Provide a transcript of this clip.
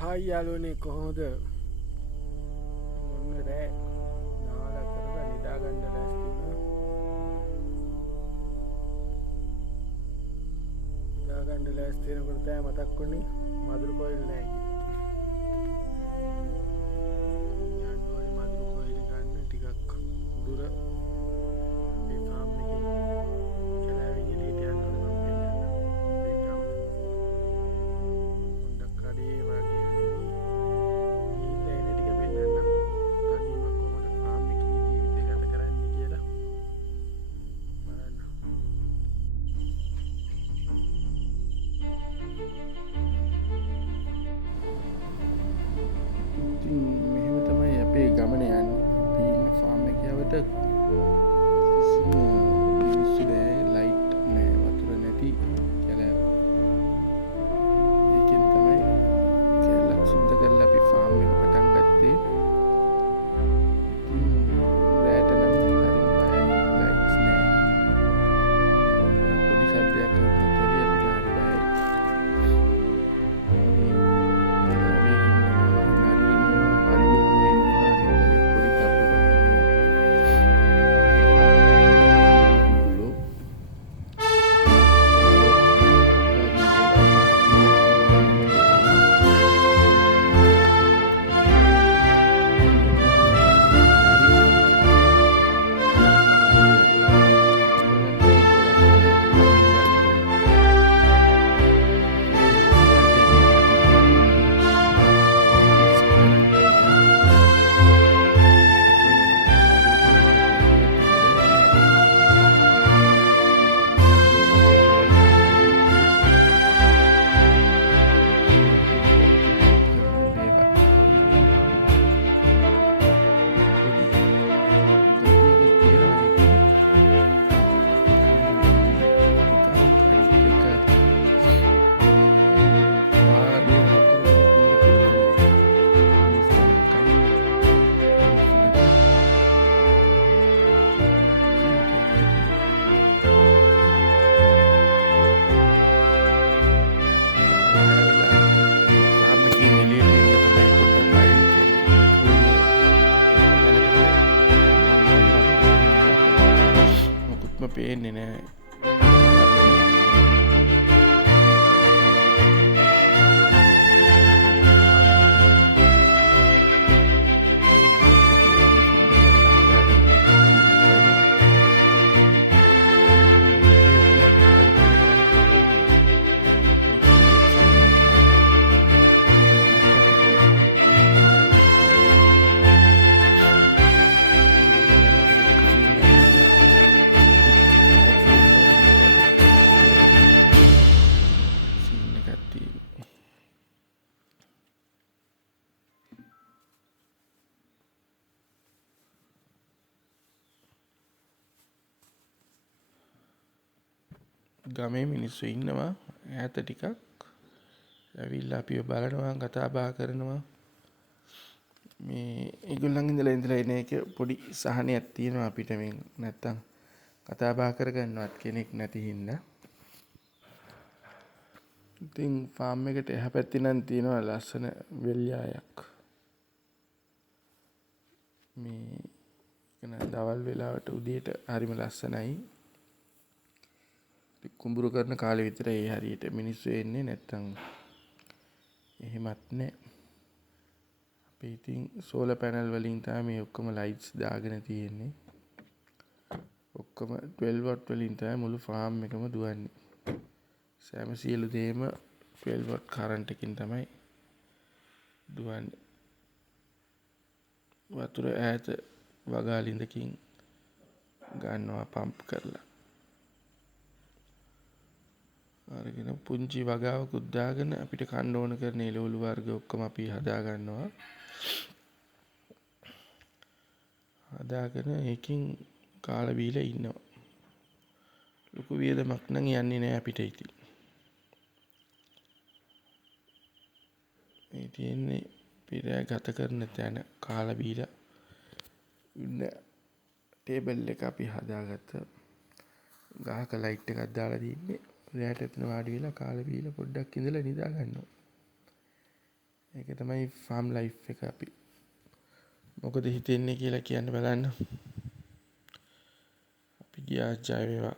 Hi යාලුවනේ කොහොමද ඔන්න රෑ නාලා කරලා නිදාගන්න ලෑස්ති වුණා. නිදාගන්න ලෑස්ති වෙනකොට තමයි මතක් වුණේ මදුරු කොයිල් නෑ කියලා. යන්න ඕනේ මදුරු කොයිල් ගන්න ටිකක් දුර ඒ ෆාම් එකේ කැලෑවෙන් එළියට යන්න ඕනේ මම පෙන්නන්න. අපේ ගම පොඩ්ඩක් කඩේ වගේ නෙමෙයි. ගිහිල්ලා එන ටික පෙන්නන්නම්. තනියම කොහොමද ෆාම් එකේ ජීවිතය ගත කරන්නේ කියලා බලන්න. ඉතින් මෙහෙම තමයි අපේ ගමන යන්නේ. අපි ඉන්න ෆාම් එකේ යවට කිසිම මිනිස්සු නෑ, ලයිට් නෑ, වතුර නැති කැලෑව. ඒකෙන් තමයි කැලක් සුද්ධ කරලා අපි ෆාම් එක පටන් ගත්තේ. ඉතින් රෑට නම් හරිම බයයි, ලයිට්ස් නෑ. පොඩි සද්දයක් කරනකොට අපිට හරි බයයි. පේන්නේ නෑ. ගමේ මිනිස්සු ඉන්නවා ඈත ටිකක් ඇවිල්ලා අපිව බලනවා, කතා බහ කරනවා. මේ ඒගොල්ලන් ඉඳලා එන එක පොඩි සහනයක් තියෙනවා අපිට. මේ නැත්තම් කතා බහ කරගන්නවත් කෙනෙක් නැති හින්දා. ඉතින් ෆාම් එකට එහා පැත්තේ නම් තියෙනවා ලස්සන වෙල්යායක්. මේ කන දවල් වෙලාවට උදේට හරිම ලස්සනයි. කුඹුරු කරන කාලේ විතර ඒ හරියට මිනිස්සු එන්නේ, නැත්තම් එහෙමත් නෑ. අපි ඉතින් සෝලර් පැනල් වලින් තමයි මේ ඔක්කොම ලයිට්ස් දාගෙන තියෙන්නේ. ඔක්කොම 12 වොට් වලින් තමයි මුළු ෆාම් එකම දුවන්නේ. සෑම සියලු දේම 12 වොට් කරන්ට් එකකින් තමයි දුවන්නේ. වතුර ඈත වගාලින්දකින් ගන්නවා පම්ප් කරලා. අරගෙන පුංචි වගාවකුත් දාගෙන අපිට කන්න ඕන කරන එළවලු වර්ග ඔක්කොම අපි හදා ගන්නවා. හදාගෙන ඒකින් කාලා බීලා ඉන්නවා. ලොකු වියදමක් නම් යන්නේ නෑ අපිට ඉතින්. මේ තියෙන්නේ පිරෑ ගත කරන තැන කාලා බීලා ඉන්න ටේබල් එක අපි හදාගත්ත. ගහක ලයිට් එකක් දාලා තින්නේ. රැට එතන වාඩි වෙලා කාලා බීලා පොඩ්ඩක් ඉඳලා නිදා ගන්නවා. ඒක තමයි ෆාම් ලයිෆ් එක. අපි මොකද හිතෙන්නේ කියලා කියන්න බලන්න. අපි ගියා ජය වේවා.